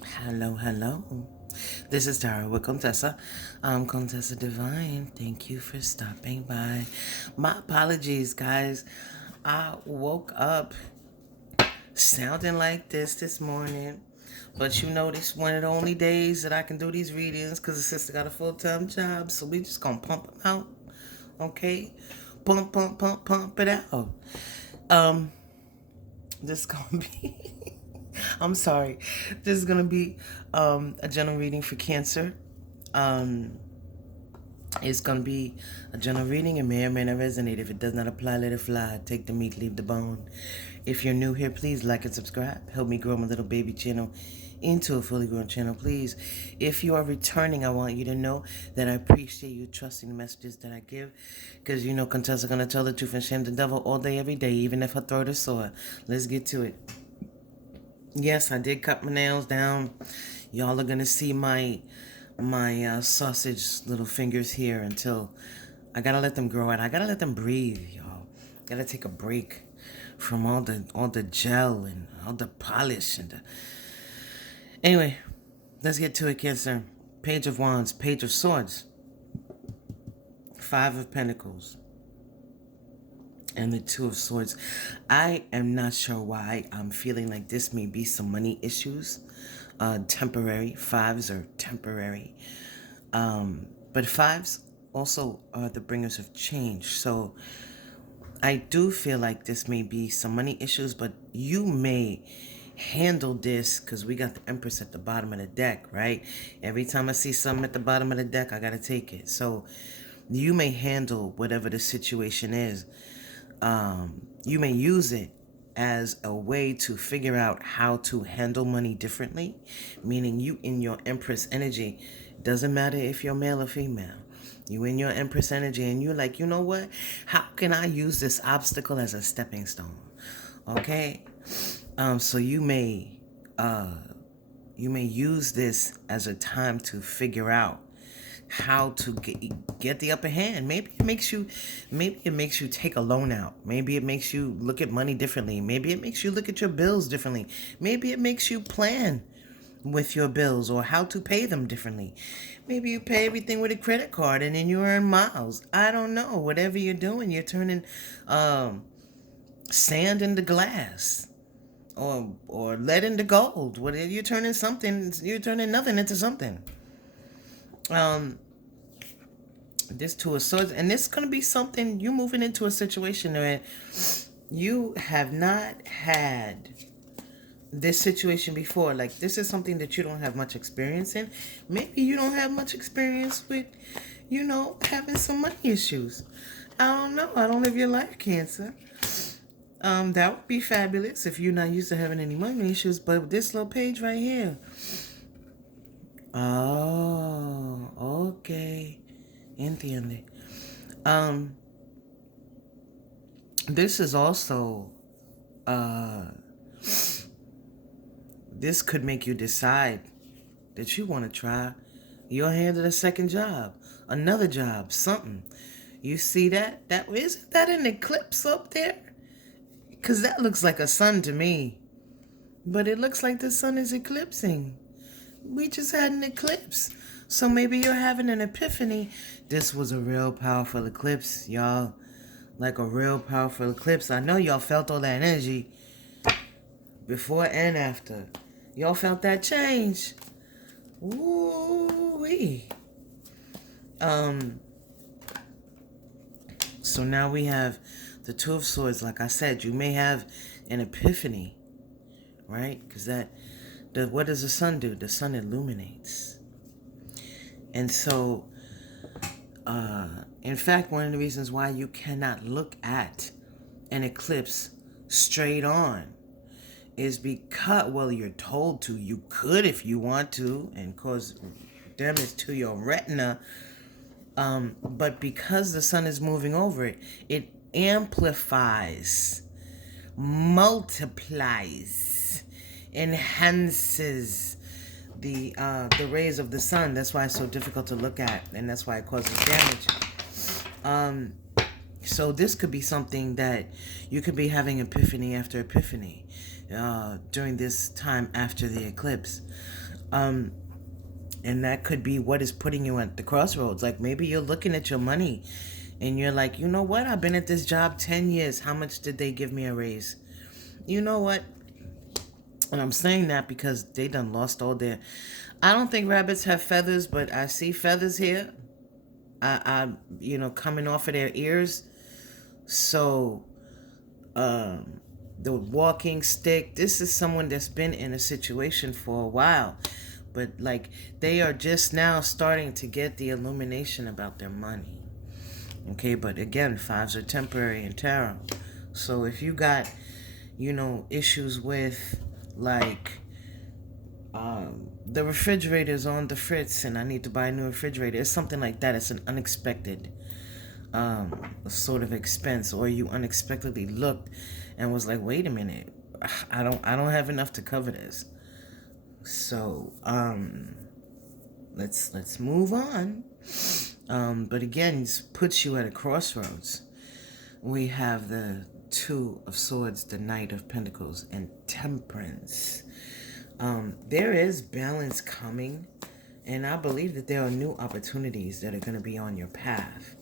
Hello, hello. This is Tara with Contessa. I'm Contessa Divine. Thank you for stopping by. My apologies, guys. I woke up sounding like this morning. But you know, this one of the only days that I can do these readings because the sister got a full-time job. So we just gonna pump them out. Okay? Pump, pump, pump, pump it out. Um, this gonna be I'm sorry. This is gonna be a general reading for Cancer. Um, it's gonna be a general reading. It may or may not resonate. If it does not apply, let it fly. Take the meat, leave the bone. If you're new here, please like and subscribe. Help me grow my little baby channel into a fully grown channel, please. If you are returning, I want you to know that I appreciate you trusting the messages that I give. Because you know Contessa gonna tell the truth and shame the devil all day, every day, even if her throat is sore. Let's get to it. Yes, I did cut my nails down. Y'all are gonna see my sausage little fingers here until I gotta let them grow out. I gotta let them breathe, y'all. Gotta take a break from all the gel and all the polish and anyway, let's get to it, Cancer. Page of Wands, Page of Swords, Five of Pentacles, and the Two of Swords. I am not sure why I'm feeling like this may be some money issues. Temporary. Fives are temporary. But fives also are the bringers of change. So I do feel like this may be some money issues, but you may handle this because we got the Empress at the bottom of the deck, right? Every time I see something at the bottom of the deck, I got to take it. So you may handle whatever the situation is. You may use it as a way to figure out how to handle money differently, meaning you in your Empress energy. Doesn't matter if you're male or female. You in your Empress energy and you're like, you know what? How can I use this obstacle as a stepping stone? Okay? So you may use this as a time to figure out how to get the upper hand. Maybe it makes you take a loan out. Maybe it makes you look at money differently. Maybe it makes you look at your bills differently. Maybe it makes you plan with your bills or how to pay them differently. Maybe you pay everything with a credit card and then you earn miles. I don't know. Whatever you're doing, you're turning sand into glass or lead into gold. Whatever you're turning something, you're turning nothing into something. Um, this Two of Swords, and this is gonna be something you moving into a situation where you have not had this situation before. Like this is something that you don't have much experience in. Maybe you don't have much experience with, having some money issues. I don't know. I don't live your life, Cancer. That would be fabulous if you're not used to having any money issues. But this little page right here. Oh, okay. Entiende. Um, this is also, uh, this could make you decide that you want to try your hand at a second job, another job, something. You see that? Isn't that an eclipse up there? Because that looks like a sun to me. But it looks like the sun is eclipsing. We just had an eclipse. So maybe you're having an epiphany. This was a real powerful eclipse, y'all. Like a real powerful eclipse. I know y'all felt all that energy before and after. Y'all felt that change. Ooh-wee. So now we have the Two of Swords. Like I said, you may have an epiphany, right? Because what does the sun do? The sun illuminates. And so, in fact, one of the reasons why you cannot look at an eclipse straight on is because, well, you're told to. You could if you want to and cause damage to your retina. But because the sun is moving over it, it amplifies, multiplies, enhances the rays of the sun. That's why it's so difficult to look at, and that's why it causes damage. So this could be something that you could be having epiphany after epiphany during this time after the eclipse. And that could be what is putting you at the crossroads. Like maybe you're looking at your money and you're like, you know what? I've been at this job 10 years. How much did they give me a raise? You know what? And I'm saying that because they done lost all their. I don't think rabbits have feathers, but I see feathers here. Coming off of their ears. So, the walking stick. This is someone that's been in a situation for a while, but like they are just now starting to get the illumination about their money. Okay, but again, fives are temporary in tarot. So if you got, issues with like the refrigerator's on the fritz and I need to buy a new refrigerator. It's something like that. It's an unexpected sort of expense, or you unexpectedly looked and was like, wait a minute, I don't have enough to cover this. So let's move on. But again, it puts you at a crossroads. We have the Two of Swords, the Knight of Pentacles, and Temperance. There is balance coming, and I believe that there are new opportunities that are going to be on your path.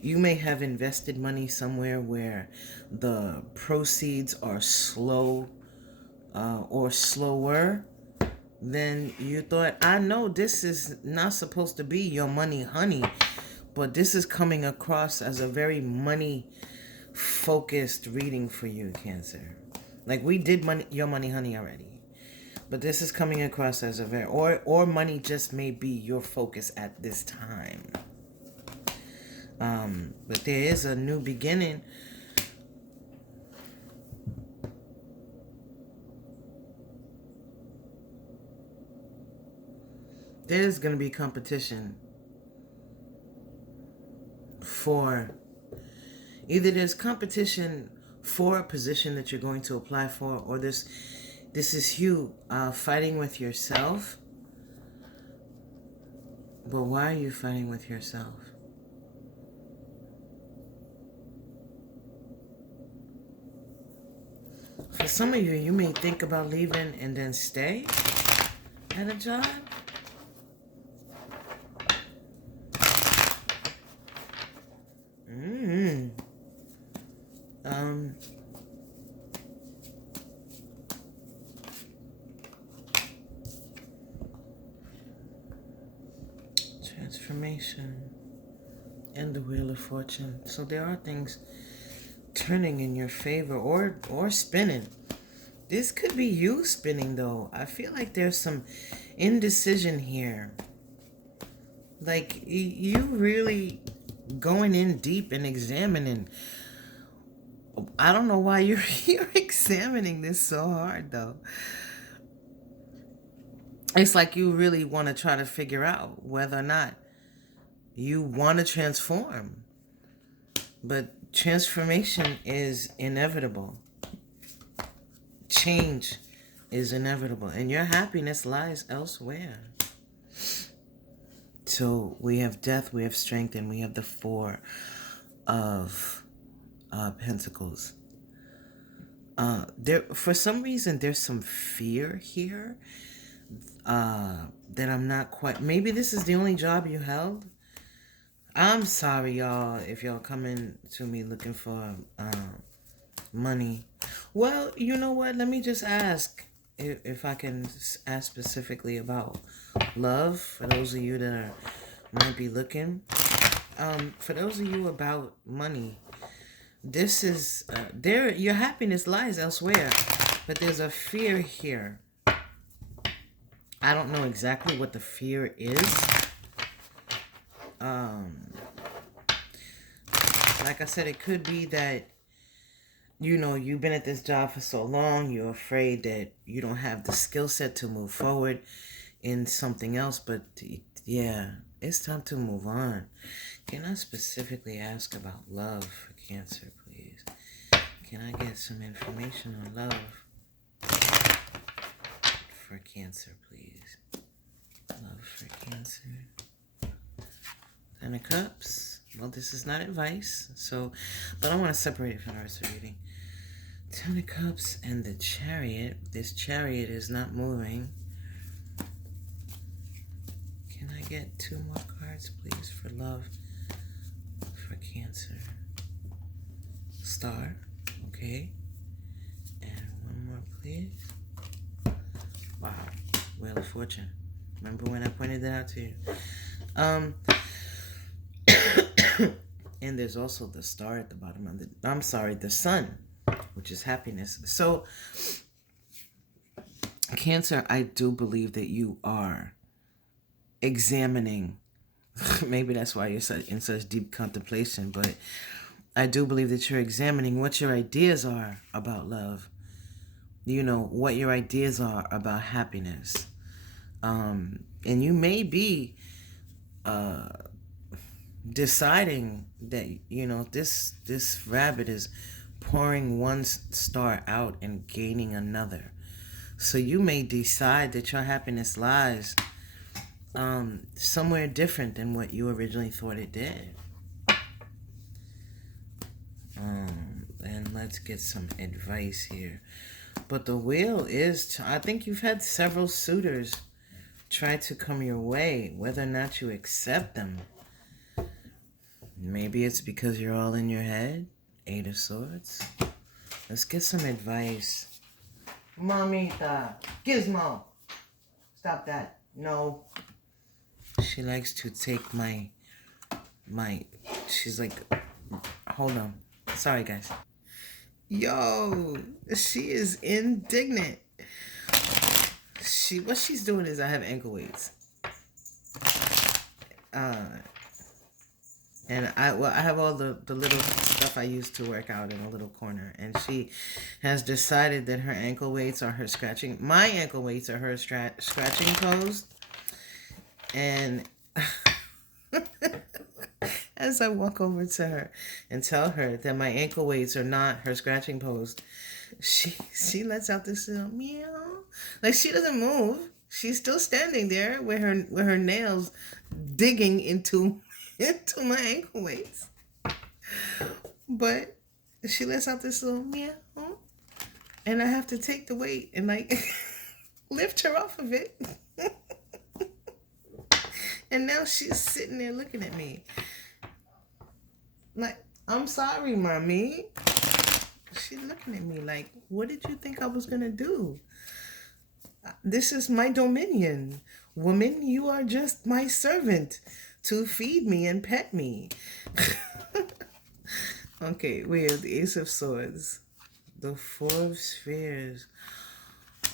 You may have invested money somewhere where the proceeds are slow or slower than you thought. I know this is not supposed to be your money, honey, but this is coming across as a very money-focused reading for you, Cancer. Like we did your money, honey already. But this is coming across as a very... Or money just may be your focus at this time. But there is a new beginning. There's going to be competition for... Either there's competition for a position that you're going to apply for, or this is you fighting with yourself. But why are you fighting with yourself? For some of you, you may think about leaving and then stay at a job. Transformation and the Wheel of Fortune. So there are things turning in your favor or spinning. This could be you spinning though. I feel like there's some indecision here. Like you really going in deep and examining. I don't know why you're examining this so hard though. It's like you really want to try to figure out whether or not you want to transform. But transformation is inevitable. Change is inevitable. And your happiness lies elsewhere. So we have death, we have strength, and we have the Four of Pentacles. For some reason, there's some fear here that I'm not quite... Maybe this is the only job you held. I'm sorry, y'all, if y'all coming to me looking for money. Well, you know what? Let me just ask if I can ask specifically about love for those of you that might be looking. For those of you about money, this is your happiness lies elsewhere, but there's a fear here. I don't know exactly what the fear is. Like I said, it could be that, you've been at this job for so long, you're afraid that you don't have the skill set to move forward in something else. But yeah, it's time to move on. Can I specifically ask about love for Cancer, please? Can I get some information on love for Cancer, please? Love for Cancer. Ten of Cups. Well, this is not advice, but I want to separate it from the rest of the reading. Ten of Cups and the Chariot. This Chariot is not moving. Can I get 2 more cards, please, for love, for Cancer? Star, okay. And 1 more, please. Wow, Wheel of Fortune. Remember when I pointed that out to you? And there's also the star at the bottom of the sun, which is happiness. So, Cancer, I do believe that you are examining. Maybe that's why you're in such deep contemplation, but I do believe that you're examining what your ideas are about love. You know, what your ideas are about happiness. And you may be deciding that, you know, this rabbit is pouring one star out and gaining another. So you may decide that your happiness lies somewhere different than what you originally thought it did. And let's get some advice here. But the wheel is, I think you've had several suitors try to come your way, whether or not you accept them. Maybe it's because you're all in your head. 8 of Swords. Let's get some advice. Mamita, Gizmo, stop that. No. She likes to take my, she's like, hold on. Sorry, guys. Yo, she is indignant. What she's doing is, I have ankle weights. And I have all the little stuff I use to work out in a little corner. And she has decided that her ankle weights are her scratching. My ankle weights are her scratching post. And as I walk over to her and tell her that my ankle weights are not her scratching post, she lets out this little meow. Like, she doesn't move. She's still standing there with her nails digging into my ankle weights. But she lets out this little meow. And I have to take the weight and, like, lift her off of it. And now she's sitting there looking at me. Like, I'm sorry, mommy. She's looking at me like, what did you think I was going to do? This is my dominion. Woman, you are just my servant to feed me and pet me. Okay, we have the Ace of Swords. The 4 of Spheres.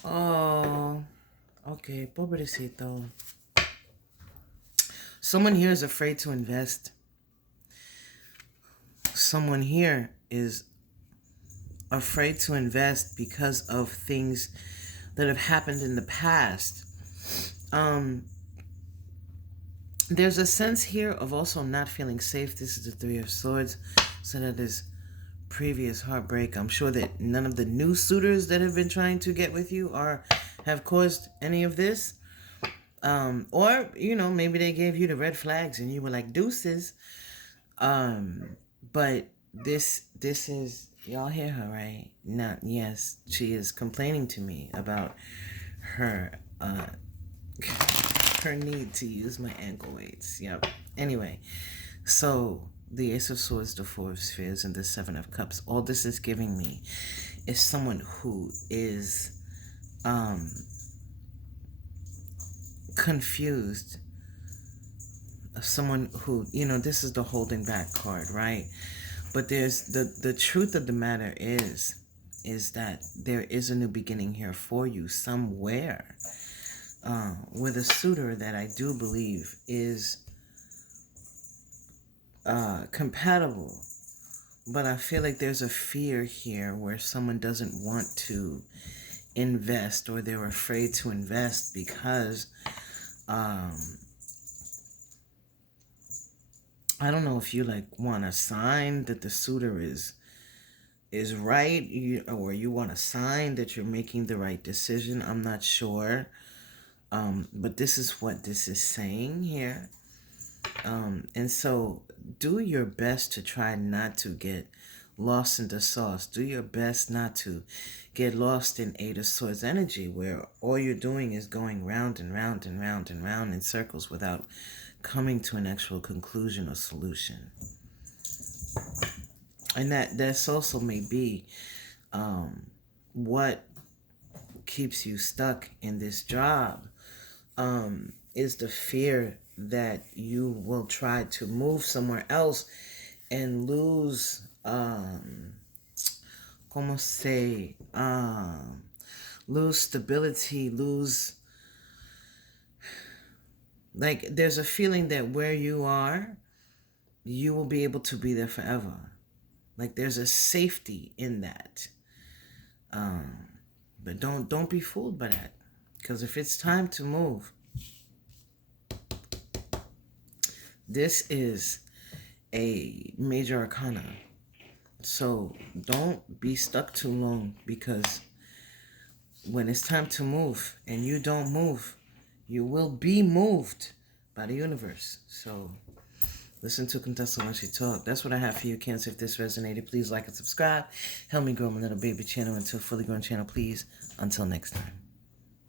Oh, okay, pobrecito. Someone here is afraid to invest. Someone here is afraid to invest because of things that have happened in the past. There's a sense here of also not feeling safe. This is the 3 of Swords. So that is previous heartbreak. I'm sure that none of the new suitors that have been trying to get with you have caused any of this. Or, you know, maybe they gave you the red flags and you were like, deuces. But this is, y'all hear her, right? Yes, she is complaining to me about her her need to use my ankle weights. Yep. Anyway, so the Ace of Swords, the 4 of Spheres, and the 7 of Cups. All this is giving me is someone who is confused. Someone who, you know, this is the holding back card, right? But there's the truth of the matter is that there is a new beginning here for you somewhere, with a suitor that I do believe is compatible. But I feel like there's a fear here where someone doesn't want to invest, or they're afraid to invest because I don't know if you like want a sign that the suitor is right, or you want a sign that you're making the right decision. I'm not sure. But this is what this is saying here. And so do your best to try not to get lost in the sauce. Do your best not to get lost in Eight of Swords energy, where all you're doing is going round and round and round and round in circles without coming to an actual conclusion or solution. And that's also may be what keeps you stuck in this job, is the fear that you will try to move somewhere else and lose, como say, lose stability, lose, like, there's a feeling that where you are, you will be able to be there forever. Like, there's a safety in that. But don't be fooled by that. Because if it's time to move, this is a major arcana. So don't be stuck too long, because when it's time to move and you don't move, you will be moved by the universe. So listen to Contessa when she talk. That's what I have for you, Cancer. If this resonated, please like and subscribe. Help me grow my little baby channel into a fully grown channel, please. Until next time.